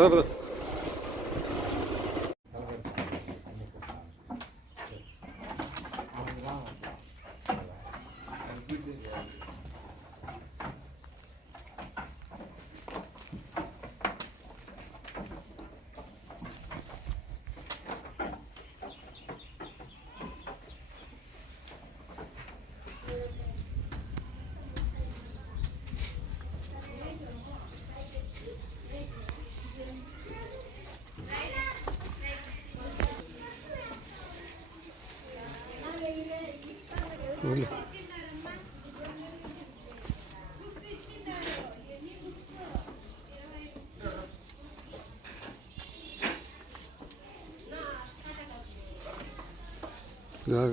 不是不是。పద పద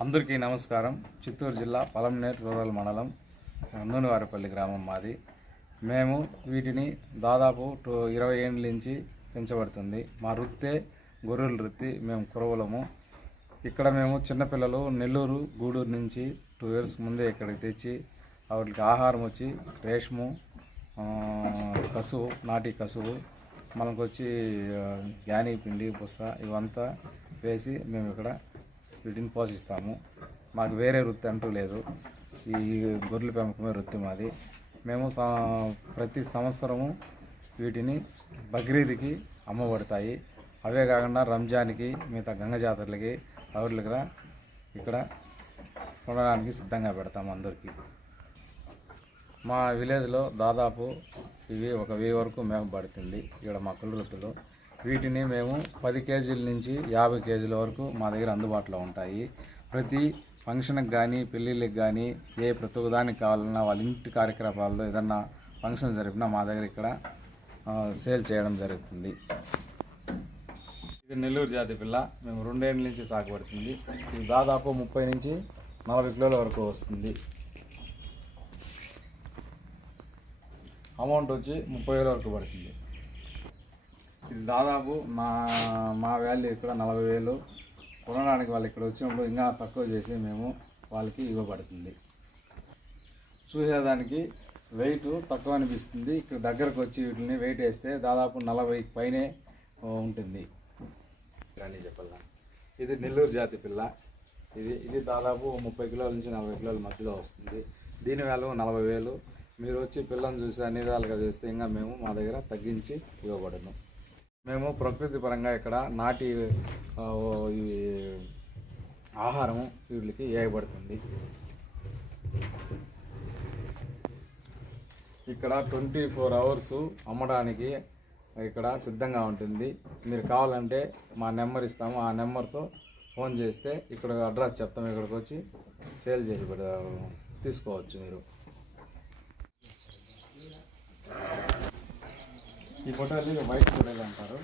అందరికీ నమస్కారం. చిత్తూరు జిల్లా పలంనేర్ రూరల్ మండలం నూనెవారిపల్లి గ్రామం మాది. మేము వీటిని దాదాపు టూ ఇరవై ఏళ్ళ నుంచి పెంచబడుతుంది. మా వృత్తే గొర్రెల వృత్తి మేము కురవలము. ఇక్కడ మేము చిన్నపిల్లలు నెల్లూరు గూడూరు నుంచి టూ ఇయర్స్ ముందే ఇక్కడికి తెచ్చి వాటికి ఆహారం వచ్చి రేషము కసువు నాటి కసువు మనకు వచ్చి ఆ, గ్యానీ పిండి బుస్స ఇవంతా వేసి మేము ఇక్కడ వీటిని పోషిస్తాము. మాకు వేరే వృత్తి అంటూ లేదు. ఈ గొర్రెల పెంపకమే వృత్తి మాది. మేము ప్రతి సంవత్సరము వీటిని బక్రీద్కి అమ్మబడతాయి. అవే కాకుండా రంజాన్కి మిగతా గంగ జాతరలకి ఎవరి ఇక్కడ కొనడానికి సిద్ధంగా పెడతాము అందరికీ. మా విలేజ్లో దాదాపు ఇవి ఒక వెయ్యి వరకు మేము పడుతుంది. ఇక్కడ మా కులవృత్తులు వీటిని మేము పది కేజీల నుంచి యాభై కేజీల వరకు మా దగ్గర అందుబాటులో ఉంటాయి. ప్రతి ఫంక్షన్కి కానీ పెళ్ళిళ్ళకి కానీ ఏ ప్రతి ఒక్కదానికి కావాలన్నా వాళ్ళ ఇంటి కార్యక్రమాల్లో ఏదన్నా ఫంక్షన్ జరిపినా మా దగ్గర ఇక్కడ సేల్ చేయడం జరుగుతుంది. ఇది నెల్లూరు జాతి పిల్ల. మేము రెండేళ్ళ నుంచి సాగుపడుతుంది ఇది దాదాపు ముప్పై నుంచి నలభై కిలోల వరకు వస్తుంది. అమౌంట్ వచ్చి ముప్పై వేల వరకు పడుతుంది. ఇది దాదాపు మా మా వాల్యూ ఇక్కడ నలభై వేలు. కొనడానికి వాళ్ళు ఇక్కడ వచ్చినప్పుడు ఇంకా తక్కువ చేసి మేము వాళ్ళకి ఇవ్వబడుతుంది. చూసేదానికి వెయిట్ తక్కువ అనిపిస్తుంది. ఇక్కడ దగ్గరకు వచ్చి వీటిని వెయిట్ వేస్తే దాదాపు నలభై పైనే ఉంటుంది. రండి చెప్పాలా? ఇది నెల్లూరు జాతి పిల్ల. ఇది ఇది దాదాపు ముప్పై కిలోల నుంచి నలభై కిలోల మధ్యలో వస్తుంది. దీని వేలు నలభై వేలు. మీరు వచ్చి పిల్లని చూసి అన్ని విధాలుగా చేస్తే ఇంకా మేము మా దగ్గర తగ్గించి ఇవ్వబడను. మేము ప్రకృతి పరంగా ఇక్కడ నాటి ఓ, ఆహారము వీళ్ళకి వేయబడుతుంది ఇక్కడ ట్వంటీ ఫోర్ అవర్స్ అమ్మడానికి ఇక్కడ సిద్ధంగా ఉంటుంది. మీరు కావాలంటే మా నెంబర్ ఇస్తాము. ఆ నెంబర్తో ఫోన్ చేస్తే ఇక్కడ అడ్రస్ చెప్తాము. ఇక్కడికి వచ్చి సేల్ చేసి తీసుకోవచ్చు మీరు. ఈ పొట్టేలు వైట్ పొట్టేలు అంటారు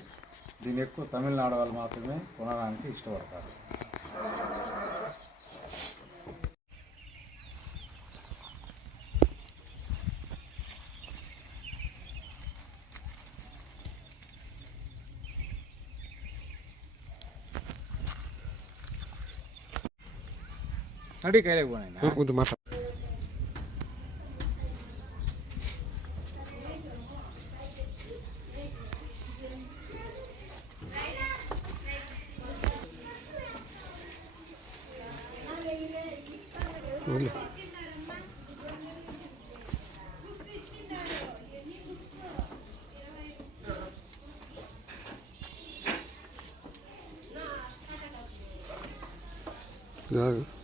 దీన్ని ఎక్కువ తమిళనాడు వాళ్ళు మాత్రమే కొనడానికి ఇష్టపడతారు నడి కైలేక పోయినా Оля. Да.